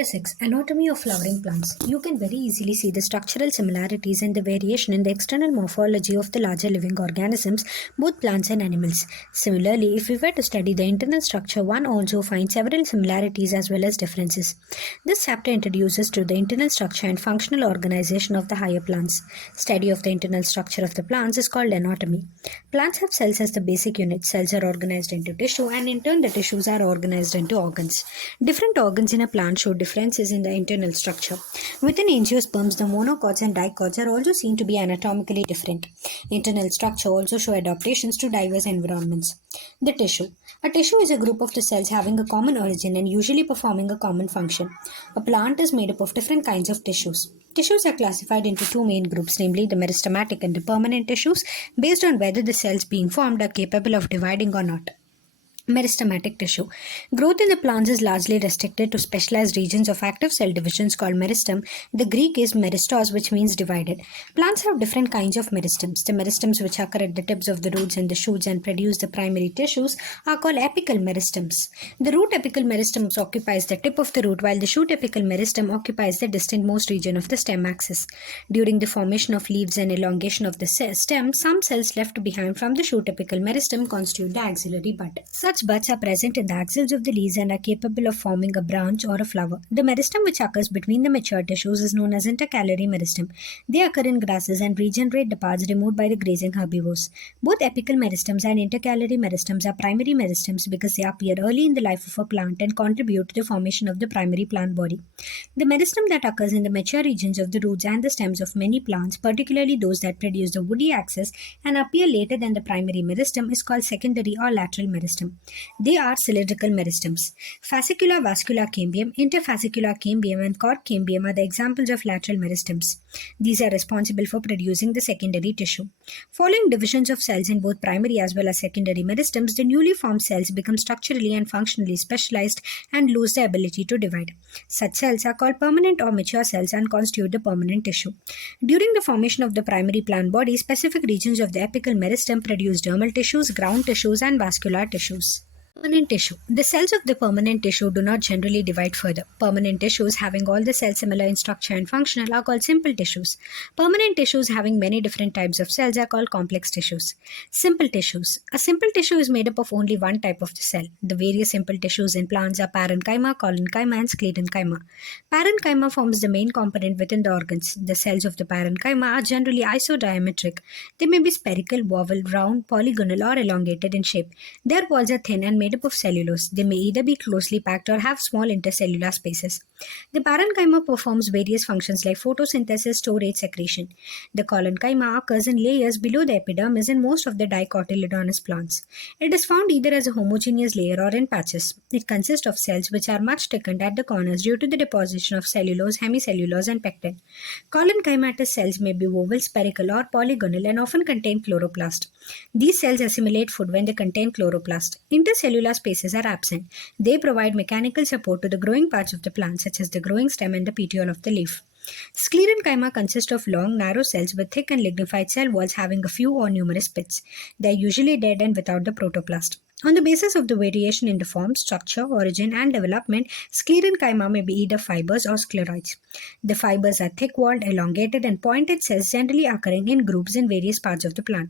Chapter 6 Anatomy of Flowering Plants. You can very easily see the structural similarities and the variation in the external morphology of the larger living organisms, both plants and animals. Similarly, if we were to study the internal structure, one also finds several similarities as well as differences. This chapter introduces to the internal structure and functional organization of the higher plants. Study of the internal structure of the plants is called anatomy. Plants have cells as the basic unit. Cells are organized into tissue, and in turn the tissues are organized into organs. Different organs in a plant show differences in the internal structure. Within angiosperms, the monocots and dicots are also seen to be anatomically different. Internal structure also show adaptations to diverse environments. The tissue. A tissue is a group of the cells having a common origin and usually performing a common function. A plant is made up of different kinds of tissues. Tissues are classified into two main groups, namely the meristematic and the permanent tissues, based on whether the cells being formed are capable of dividing or not. Meristematic tissue. Growth in the plants is largely restricted to specialized regions of active cell divisions called meristem. The Greek is meristos, which means divided. Plants have different kinds of meristems. The meristems which occur at the tips of the roots and the shoots and produce the primary tissues are called apical meristems. The root apical meristem occupies the tip of the root, while the shoot apical meristem occupies the distantmost region of the stem axis. During the formation of leaves and elongation of the stem, some cells left behind from the shoot apical meristem constitute the axillary bud. Such buds are present in the axils of the leaves and are capable of forming a branch or a flower. The meristem which occurs between the mature tissues is known as intercalary meristem. They occur in grasses and regenerate the parts removed by the grazing herbivores. Both apical meristems and intercalary meristems are primary meristems because they appear early in the life of a plant and contribute to the formation of the primary plant body. The meristem that occurs in the mature regions of the roots and the stems of many plants, particularly those that produce the woody axis and appear later than the primary meristem, is called secondary or lateral meristem. They are cylindrical meristems. Fascicular vascular cambium, interfascicular cambium, and cork cambium are the examples of lateral meristems. These are responsible for producing the secondary tissue. Following divisions of cells in both primary as well as secondary meristems, the newly formed cells become structurally and functionally specialized and lose the ability to divide. Such cells are called permanent or mature cells and constitute the permanent tissue. During the formation of the primary plant body, specific regions of the apical meristem produce dermal tissues, ground tissues, and vascular tissues. Permanent tissue. The cells of the permanent tissue do not generally divide further. Permanent tissues having all the cells similar in structure and functional are called simple tissues. Permanent tissues having many different types of cells are called complex tissues. Simple tissues. A simple tissue is made up of only one type of the cell. The various simple tissues in plants are parenchyma, collenchyma, and sclerenchyma. Parenchyma forms the main component within the organs. The cells of the parenchyma are generally isodiametric. They may be spherical, oval, round, polygonal, or elongated in shape. Their walls are thin and made up of cellulose. They may either be closely packed or have small intercellular spaces. The parenchyma performs various functions like photosynthesis, storage, secretion. The collenchyma occurs in layers below the epidermis in most of the dicotyledonous plants. It is found either as a homogeneous layer or in patches. It consists of cells which are much thickened at the corners due to the deposition of cellulose, hemicellulose, and pectin. Collenchymatous cells may be oval, spherical, or polygonal and often contain chloroplast. These cells assimilate food when they contain chloroplast. Intercellular spaces are absent. They provide mechanical support to the growing parts of the plant, such as the growing stem and the petiole of the leaf. Sclerenchyma consists of long, narrow cells with thick and lignified cell walls having a few or numerous pits. They are usually dead and without the protoplast. On the basis of the variation in the form, structure, origin, and development, sclerenchyma may be either fibers or scleroids. The fibers are thick-walled, elongated, and pointed cells generally occurring in groups in various parts of the plant.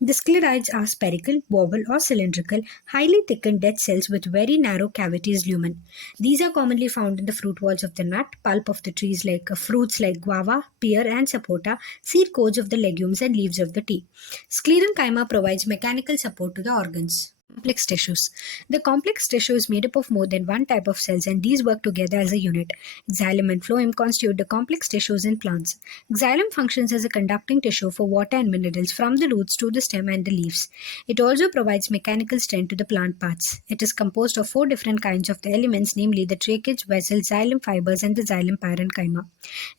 The scleroids are spherical, oval, or cylindrical, highly thickened dead cells with very narrow cavities lumen. These are commonly found in the fruit walls of the nut, pulp of the trees like fruits like guava, pear, and sapota, seed codes of the legumes, and leaves of the tea. Sclerenchyma provides mechanical support to the organs. Complex tissues. The complex tissue is made up of more than one type of cells and these work together as a unit. Xylem and phloem constitute the complex tissues in plants. Xylem functions as a conducting tissue for water and minerals from the roots to the stem and the leaves. It also provides mechanical strength to the plant parts. It is composed of 4 different kinds of the elements, namely the tracheates, vessels, xylem fibers, and the xylem parenchyma.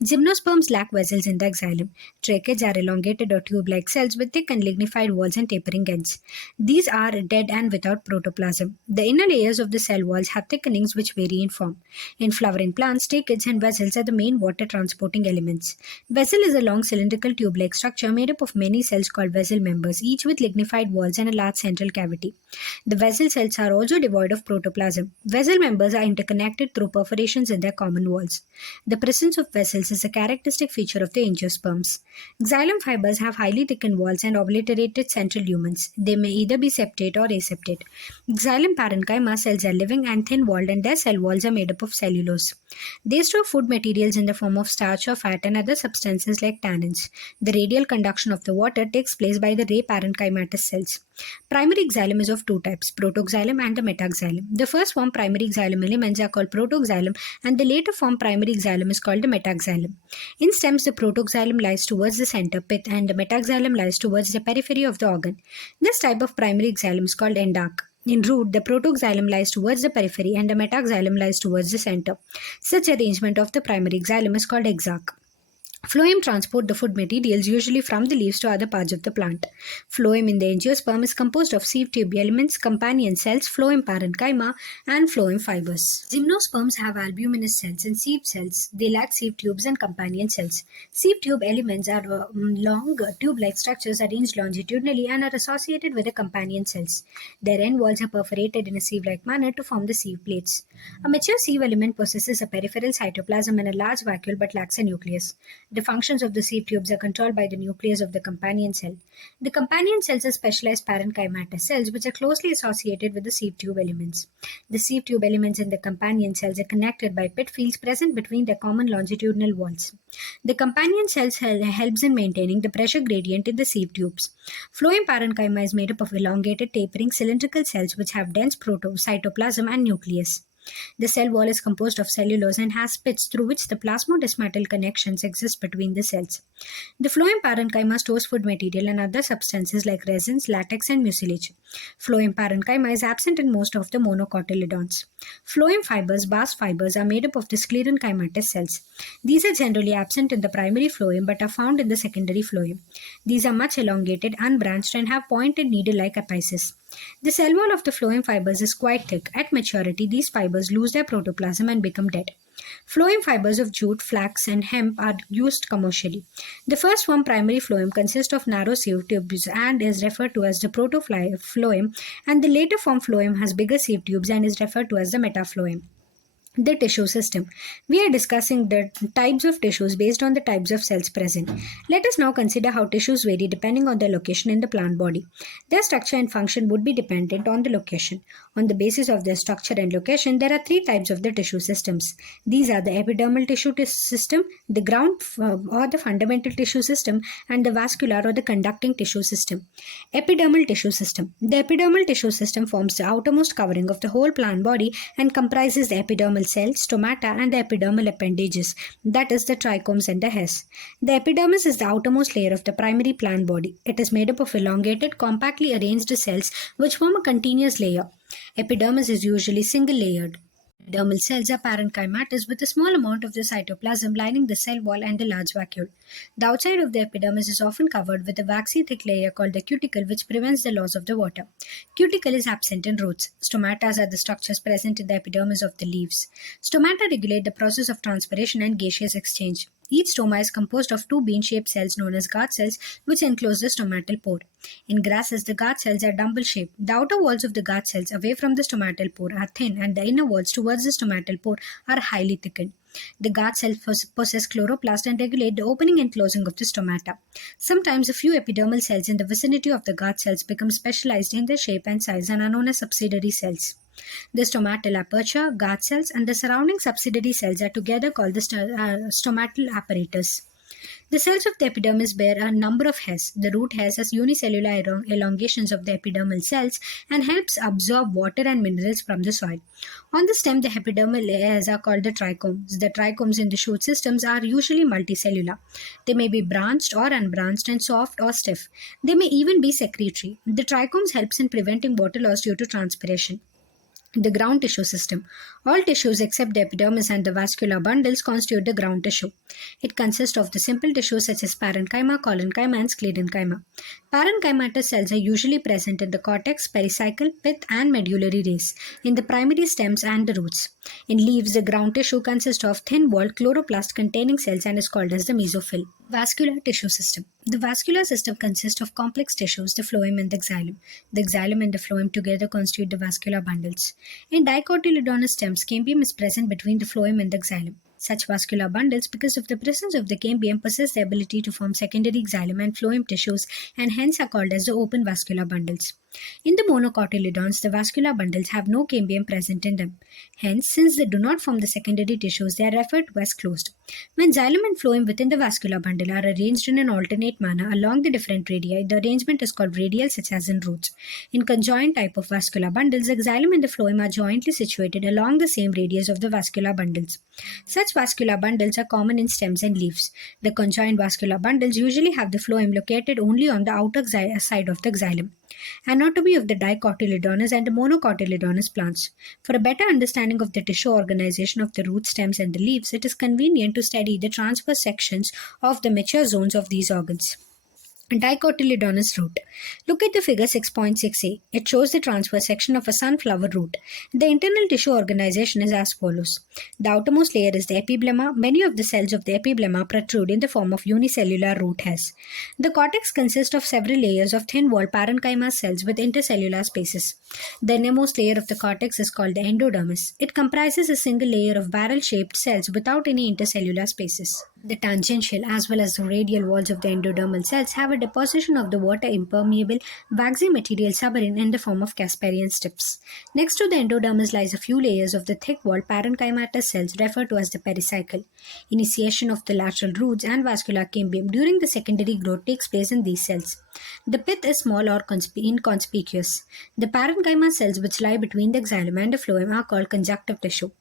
Gymnosperms lack vessels in the xylem. Tracheates are elongated or tube-like cells with thick and lignified walls and tapering ends. These are dead and and without protoplasm. The inner layers of the cell walls have thickenings which vary in form. In flowering plants, stachys and vessels are the main water transporting elements. Vessel is a long cylindrical tube-like structure made up of many cells called vessel members, each with lignified walls and a large central cavity. The vessel cells are also devoid of protoplasm. Vessel members are interconnected through perforations in their common walls. The presence of vessels is a characteristic feature of the angiosperms. Xylem fibers have highly thickened walls and obliterated central lumens. They may either be septate or aseptate. Xylem parenchyma cells are living and thin-walled, and their cell walls are made up of cellulose. They store food materials in the form of starch or fat and other substances like tannins. The radial conduction of the water takes place by the ray parenchymatous cells. Primary xylem is of two types, protoxylem and the metaxylem. The first form primary xylem elements are called protoxylem, and the later form primary xylem is called the metaxylem. In stems, the protoxylem lies towards the center pith and the metaxylem lies towards the periphery of the organ. This type of primary xylem is called endarch. In root, the protoxylem lies towards the periphery and the metaxylem lies towards the center. Such arrangement of the primary xylem is called exarch. Phloem transport the food materials usually from the leaves to other parts of the plant. Phloem in the angiosperm is composed of sieve tube elements, companion cells, phloem parenchyma, and phloem fibers. Gymnosperms have albuminous cells and sieve cells. They lack sieve tubes and companion cells. Sieve tube elements are long tube-like structures arranged longitudinally and are associated with the companion cells. Their end walls are perforated in a sieve-like manner to form the sieve plates. A mature sieve element possesses a peripheral cytoplasm and a large vacuole but lacks a nucleus. The functions of the sieve tubes are controlled by the nucleus of the companion cell. The companion cells are specialized parenchymatous cells which are closely associated with the sieve tube elements. The sieve tube elements in the companion cells are connected by pit fields present between their common longitudinal walls. The companion cells helps in maintaining the pressure gradient in the sieve tubes. Phloem parenchyma is made up of elongated tapering cylindrical cells which have dense cytoplasm and nucleus. The cell wall is composed of cellulose and has pits through which the plasmodesmatal connections exist between the cells. The phloem parenchyma stores food material and other substances like resins, latex, and mucilage. Phloem parenchyma is absent in most of the monocotyledons. Phloem fibers, bast fibers, are made up of the sclerenchymatous cells. These are generally absent in the primary phloem but are found in the secondary phloem. These are much elongated, unbranched, and have pointed needle-like apices. The cell wall of the phloem fibers is quite thick. At maturity, these fibers lose their protoplasm and become dead. Phloem fibers of jute, flax, and hemp are used commercially. The first form, primary phloem, consists of narrow sieve tubes and is referred to as the protophlloem, and the later form phloem has bigger sieve tubes and is referred to as the metaphlloem. The tissue system. We are discussing the types of tissues based on the types of cells present. Let us now consider how tissues vary depending on their location in the plant body. Their structure and function would be dependent on the location. On the basis of their structure and location, there are three types of the tissue systems. These are the epidermal tissue system, the ground or the fundamental tissue system, and the vascular or the conducting tissue system. Epidermal tissue system. The epidermal tissue system forms the outermost covering of the whole plant body and comprises the epidermal cells, stomata, and the epidermal appendages, that is, the trichomes and the hairs. The epidermis is the outermost layer of the primary plant body. It is made up of elongated, compactly arranged cells which form a continuous layer. Epidermis is usually single-layered. Dermal cells are parenchymatous with a small amount of the cytoplasm lining the cell wall and the large vacuole. The outside of the epidermis is often covered with a waxy thick layer called the cuticle which prevents the loss of the water. Cuticle is absent in roots. Stomatas are the structures present in the epidermis of the leaves. Stomata regulate the process of transpiration and gaseous exchange. Each stoma is composed of two bean-shaped cells known as guard cells which enclose the stomatal pore. In grasses, the guard cells are dumbbell-shaped. The outer walls of the guard cells away from the stomatal pore are thin and the inner walls towards the stomatal pore are highly thickened. The guard cells possess chloroplast and regulate the opening and closing of the stomata. Sometimes a few epidermal cells in the vicinity of the guard cells become specialized in their shape and size and are known as subsidiary cells. The stomatal aperture, guard cells, and the surrounding subsidiary cells are together called the stomatal apparatus. The cells of the epidermis bear a number of hairs. The root hairs has unicellular elongations of the epidermal cells and helps absorb water and minerals from the soil. On the stem, the epidermal hairs are called the trichomes. The trichomes in the shoot systems are usually multicellular. They may be branched or unbranched and soft or stiff. They may even be secretory. The trichomes helps in preventing water loss due to transpiration. The ground tissue system. All tissues except the epidermis and the vascular bundles constitute the ground tissue. It consists of the simple tissues such as parenchyma, collenchyma, and sclerenchyma. Parenchymatous cells are usually present in the cortex, pericycle, pith, and medullary rays, in the primary stems and the roots. In leaves, the ground tissue consists of thin-walled chloroplast containing cells and is called as the mesophyll. Vascular tissue system. The vascular system consists of complex tissues, the phloem and the xylem. The xylem and the phloem together constitute the vascular bundles. In dicotyledonous stems, cambium is present between the phloem and the xylem. Such vascular bundles, because of the presence of the cambium, possess the ability to form secondary xylem and phloem tissues and hence are called as the open vascular bundles. In the monocotyledons, the vascular bundles have no cambium present in them. Hence, since they do not form the secondary tissues, they are referred to as closed. When xylem and phloem within the vascular bundle are arranged in an alternate manner along the different radii, the arrangement is called radial, such as in roots. In conjoined type of vascular bundles, the xylem and the phloem are jointly situated along the same radius of the vascular bundles. Such vascular bundles are common in stems and leaves. The conjoined vascular bundles usually have the phloem located only on the outer side of the xylem. Anatomy of the dicotyledonous and the monocotyledonous plants. For a better understanding of the tissue organization of the root stems and the leaves, it is convenient to study the transverse sections of the mature zones of these organs. Dicotyledonous root. Look at the figure 6.6a. It shows the transverse section of a sunflower root. The internal tissue organization is as follows. The outermost layer is the epiblema. Many of the cells of the epiblema protrude in the form of unicellular root hairs. The cortex consists of several layers of thin-walled parenchyma cells with intercellular spaces. The innermost layer of the cortex is called the endodermis. It comprises a single layer of barrel-shaped cells without any intercellular spaces. The tangential as well as the radial walls of the endodermal cells have a deposition of the water-impermeable waxy material suberin in the form of Casparian strips. Next to the endodermis lies a few layers of the thick-walled parenchymatous cells referred to as the pericycle. Initiation of the lateral roots and vascular cambium during the secondary growth takes place in these cells. The pith is small or inconspicuous. The parenchyma cells which lie between the xylem and the phloem are called conjunctive tissue.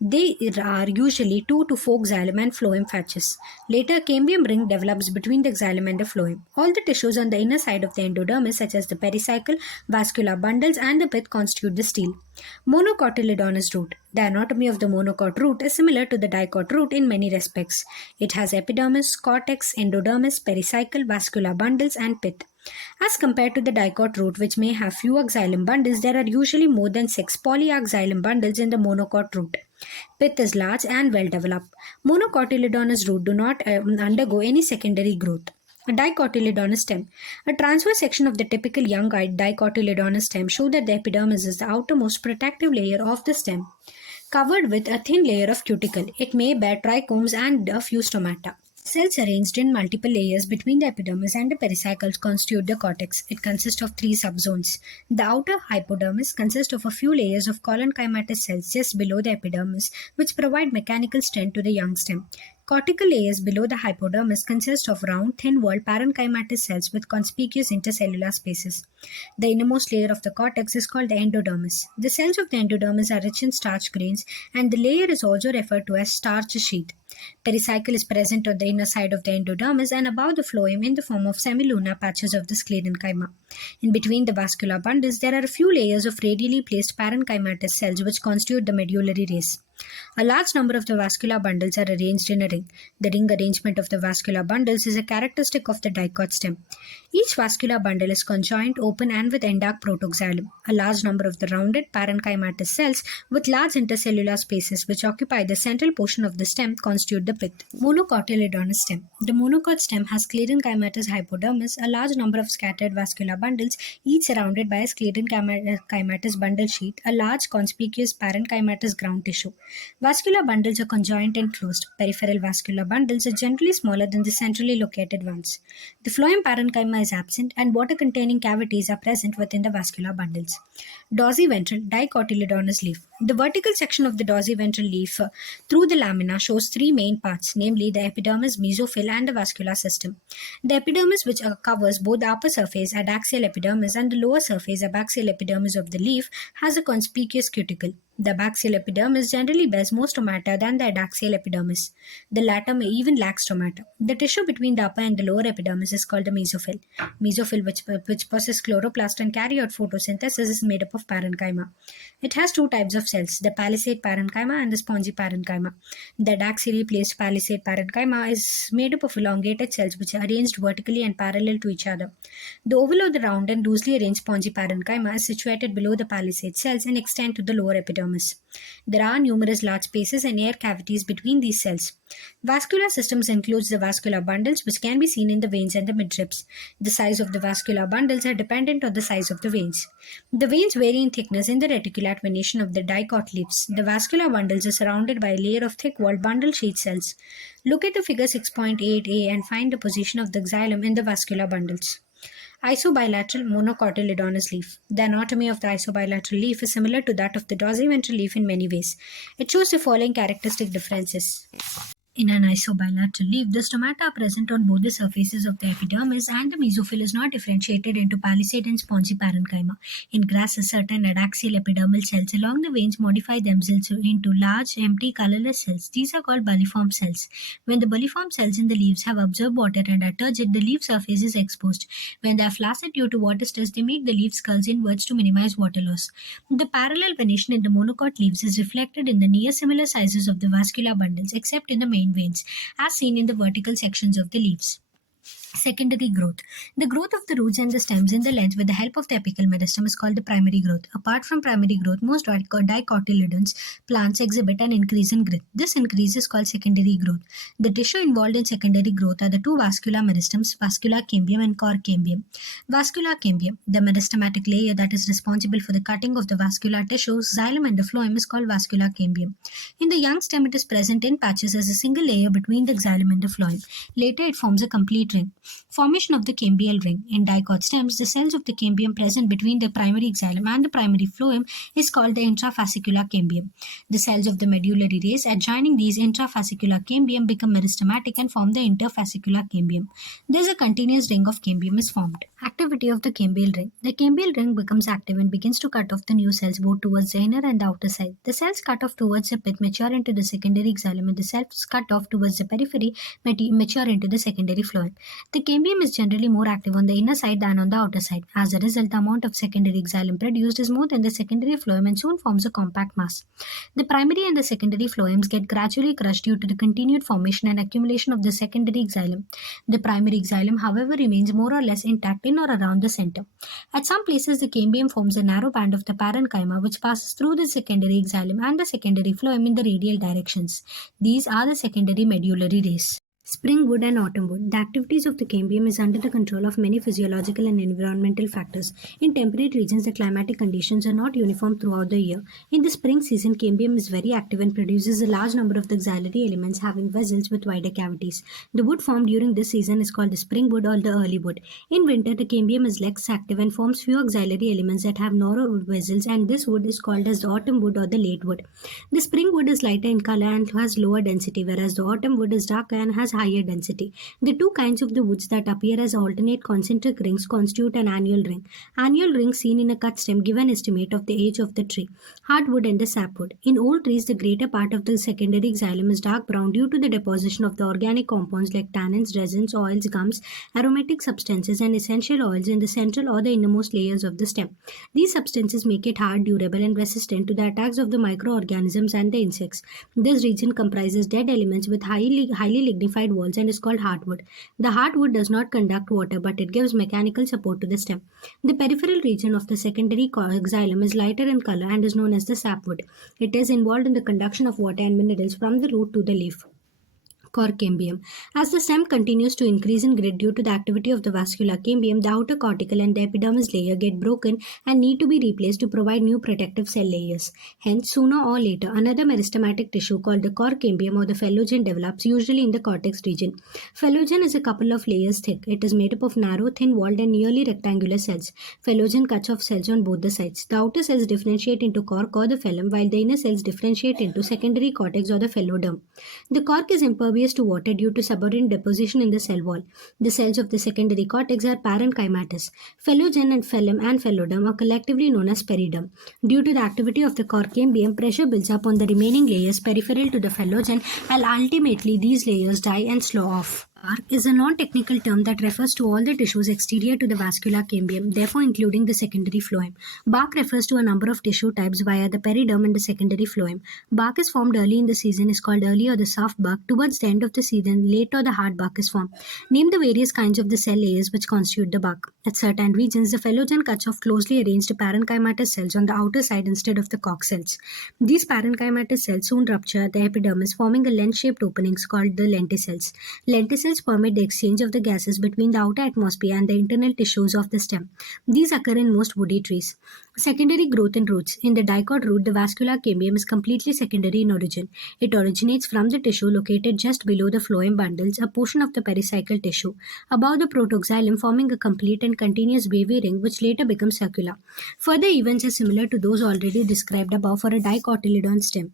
They are usually 2 to 4 xylem and phloem patches. Later, cambium ring develops between the xylem and the phloem. All the tissues on the inner side of the endodermis, such as the pericycle, vascular bundles, and the pith, constitute the stele. Monocotyledonous root. The anatomy of the monocot root is similar to the dicot root in many respects. It has epidermis, cortex, endodermis, pericycle, vascular bundles, and pith. As compared to the dicot root, which may have fewer xylem bundles, there are usually more than 6 polyarch xylem bundles in the monocot root. Pith is large and well developed. Monocotyledonous root do not undergo any secondary growth. A dicotyledonous stem. A transverse section of the typical young-eyed dicotyledonous stem shows that the epidermis is the outermost protective layer of the stem, covered with a thin layer of cuticle. It may bear trichomes and a few stomata. Cells arranged in multiple layers between the epidermis and the pericycles constitute the cortex. It consists of 3 subzones. The outer hypodermis consists of a few layers of collenchymatous cells just below the epidermis, which provide mechanical strength to the young stem. Cortical layers below the hypodermis consist of round, thin-walled parenchymatous cells with conspicuous intercellular spaces. The innermost layer of the cortex is called the endodermis. The cells of the endodermis are rich in starch grains, and the layer is also referred to as starch sheath. Pericycle is present on the inner side of the endodermis and above the phloem in the form of semilunar patches of the sclerenchyma. In between the vascular bundles, there are a few layers of radially placed parenchymatous cells which constitute the medullary rays. A large number of the vascular bundles are arranged in a ring. The ring arrangement of the vascular bundles is a characteristic of the dicot stem. Each vascular bundle is conjoined, open, and with endarch protoxylem. A large number of the rounded parenchymatous cells with large intercellular spaces which occupy the central portion of the stem constitute the pith. Monocotyledonous stem. The monocot stem has sclerenchymatous hypodermis, a large number of scattered vascular bundles, each surrounded by a sclerenchymatous bundle sheath, a large conspicuous parenchymatous ground tissue. Vascular bundles are conjoined and closed. Peripheral vascular bundles are generally smaller than the centrally located ones. The phloem parenchyma is absent and water-containing cavities are present within the vascular bundles. Dorsiventral dicotyledonous leaf. The vertical section of the dorsiventral leaf through the lamina shows 3 main parts, namely the epidermis, mesophyll, and the vascular system. The epidermis, which covers both the upper surface adaxial epidermis and the lower surface abaxial epidermis of the leaf, has a conspicuous cuticle. The abaxial epidermis generally bears more stomata than the adaxial epidermis. The latter may even lack stomata. The tissue between the upper and the lower epidermis is called the mesophyll. Mesophyll, which possess chloroplast and carry out photosynthesis, is made up of parenchyma. It has two types of cells, the palisade parenchyma and the spongy parenchyma. The adaxially placed palisade parenchyma is made up of elongated cells which are arranged vertically and parallel to each other. The oval or the round and loosely arranged spongy parenchyma is situated below the palisade cells and extend to the lower epidermis. There are numerous large spaces and air cavities between these cells. Vascular systems includes the vascular bundles which can be seen in the veins and the midribs. The size of the vascular bundles are dependent on the size of the veins. The veins vary in thickness in the reticulate venation of the dicot leaves. The vascular bundles are surrounded by a layer of thick-walled bundle sheath cells. Look at the figure 6.8a and find the position of the xylem in the vascular bundles. Isobilateral monocotyledonous leaf. The anatomy of the isobilateral leaf is similar to that of the dorsiventral leaf in many ways. It shows the following characteristic differences. In an isobilateral leaf, the stomata are present on both the surfaces of the epidermis and the mesophyll is not differentiated into palisade and spongy parenchyma. In grasses, certain adaxial epidermal cells along the veins modify themselves into large, empty, colorless cells. These are called bulliform cells. When the bulliform cells in the leaves have absorbed water and are turgid, the leaf surface is exposed. When they are flaccid due to water stress, they make the leaf curls inwards to minimize water loss. The parallel venation in the monocot leaves is reflected in the near similar sizes of the vascular bundles, except in the main veins, as seen in the vertical sections of the leaves. Secondary growth. The growth of the roots and the stems in the length with the help of the apical meristem is called the primary growth. Apart from primary growth, most dicotyledons plants exhibit an increase in growth. This increase is called secondary growth. The tissue involved in secondary growth are the two vascular meristems, vascular cambium and core cambium. Vascular cambium, the meristematic layer that is responsible for the cutting of the vascular tissues, xylem and the phloem, is called vascular cambium. In the young stem, it is present in patches as a single layer between the xylem and the phloem. Later, it forms a complete ring. Formation of the cambial ring. In dicot stems, the cells of the cambium present between the primary xylem and the primary phloem is called the intrafascicular cambium. The cells of the medullary rays adjoining these intrafascicular cambium become meristematic and form the interfascicular cambium. Thus, a continuous ring of cambium is formed. Activity of the cambial ring. The cambial ring becomes active and begins to cut off the new cells both towards the inner and the outer side. The cells cut off towards the pith mature into the secondary xylem and the cells cut off towards the periphery mature into the secondary phloem. The cambium is generally more active on the inner side than on the outer side. As a result, the amount of secondary xylem produced is more than the secondary phloem and soon forms a compact mass. The primary and the secondary phloems get gradually crushed due to the continued formation and accumulation of the secondary xylem. The primary xylem, however, remains more or less intact in or around the center. At some places, the cambium forms a narrow band of the parenchyma which passes through the secondary xylem and the secondary phloem in the radial directions. These are the secondary medullary rays. Spring wood and autumn wood. The activities of the cambium is under the control of many physiological and environmental factors. In temperate regions, the climatic conditions are not uniform throughout the year. In the spring season, cambium is very active and produces a large number of the xylary elements having vessels with wider cavities. The wood formed during this season is called the spring wood or the early wood. In winter, the cambium is less active and forms few xylary elements that have narrow vessels, and this wood is called as the autumn wood or the late wood. The spring wood is lighter in color and has lower density, whereas the autumn wood is darker and has higher density. The two kinds of the woods that appear as alternate concentric rings constitute an annual ring. Annual rings seen in a cut stem give an estimate of the age of the tree. Hardwood and the sapwood. In old trees, the greater part of the secondary xylem is dark brown due to the deposition of the organic compounds like tannins, resins, oils, gums, aromatic substances, and essential oils in the central or the innermost layers of the stem. These substances make it hard, durable, and resistant to the attacks of the microorganisms and the insects. This region comprises dead elements with highly lignified walls and is called hardwood. The hardwood does not conduct water, but it gives mechanical support to the stem. The peripheral region of the secondary xylem is lighter in color and is known as the sapwood. It is involved in the conduction of water and minerals from the root to the leaf. Core cambium. As the stem continues to increase in grid due to the activity of the vascular cambium, the outer cortical and the epidermis layer get broken and need to be replaced to provide new protective cell layers. Hence, sooner or later, another meristematic tissue called the core cambium or the phellogen develops, usually in the cortex region. Phellogen is a couple of layers thick. It is made up of narrow, thin-walled and nearly rectangular cells. Phellogen cuts off cells on both the sides. The outer cells differentiate into cork or the phellum, while the inner cells differentiate into secondary cortex or the phelloderm. The cork is impervious to water due to submarine deposition in the cell wall. The cells of the secondary cortex are parenchymatous. Phellogen and phellum and phelloderm are collectively known as periderm. Due to the activity of the core cambium, pressure builds up on the remaining layers peripheral to the phellogen, and ultimately these layers die and slough off. Bark is a non-technical term that refers to all the tissues exterior to the vascular cambium, therefore including the secondary phloem. Bark refers to a number of tissue types via the periderm and the secondary phloem. Bark is formed early in the season is called early or the soft bark. Towards the end of the season, late or the hard bark is formed. Name the various kinds of the cell layers which constitute the bark. At certain regions, the phylogen cuts off closely arranged parenchymatous cells on the outer side instead of the cork cells. These parenchymatous cells soon rupture the epidermis, forming a lens-shaped openings called the lenticels. Lenticels permit the exchange of the gases between the outer atmosphere and the internal tissues of the stem. These occur in most woody trees. Secondary growth in roots. In the dicot root, the vascular cambium is completely secondary in origin. It originates from the tissue located just below the phloem bundles, a portion of the pericycle tissue, above the protoxylem, forming a complete and continuous wavy ring which later becomes circular. Further events are similar to those already described above for a dicotyledon stem.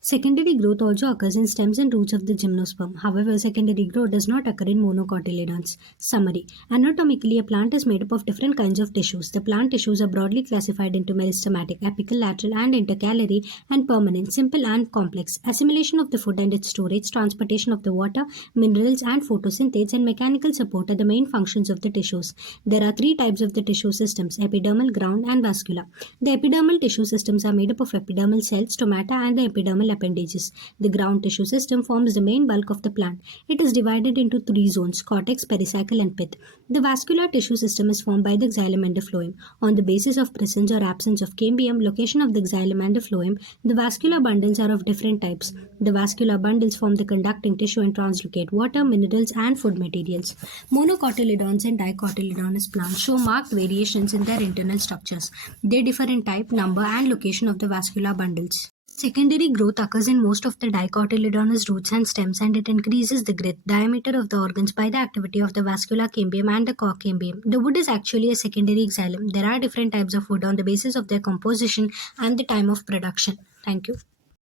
Secondary growth also occurs in stems and roots of the gymnosperm. However, secondary growth does not occur in monocotyledons. Summary. Anatomically, a plant is made up of different kinds of tissues. The plant tissues are broadly classified into meristematic, apical, lateral, and intercalary, and permanent, simple and complex. Assimilation of the food and its storage, transportation of the water, minerals, and photosynthesis and mechanical support are the main functions of the tissues. There are three types of the tissue systems: epidermal, ground, and vascular. The epidermal tissue systems are made up of epidermal cells, stomata, and the epidermal appendages. The ground tissue system forms the main bulk of the plant. It is divided into three zones: cortex, pericycle, and pith. The vascular tissue system is formed by the xylem and the phloem. On the basis of presence or absence of cambium, location of the xylem and the phloem, the vascular bundles are of different types. The vascular bundles form the conducting tissue and translocate water, minerals, and food materials. Monocotyledons and dicotyledonous plants show marked variations in their internal structures. They differ in type, number, and location of the vascular bundles. Secondary growth occurs in most of the dicotyledonous roots and stems, and it increases the girth, diameter of the organs by the activity of the vascular cambium and the cork cambium. The wood is actually a secondary xylem. There are different types of wood on the basis of their composition and the time of production. Thank you.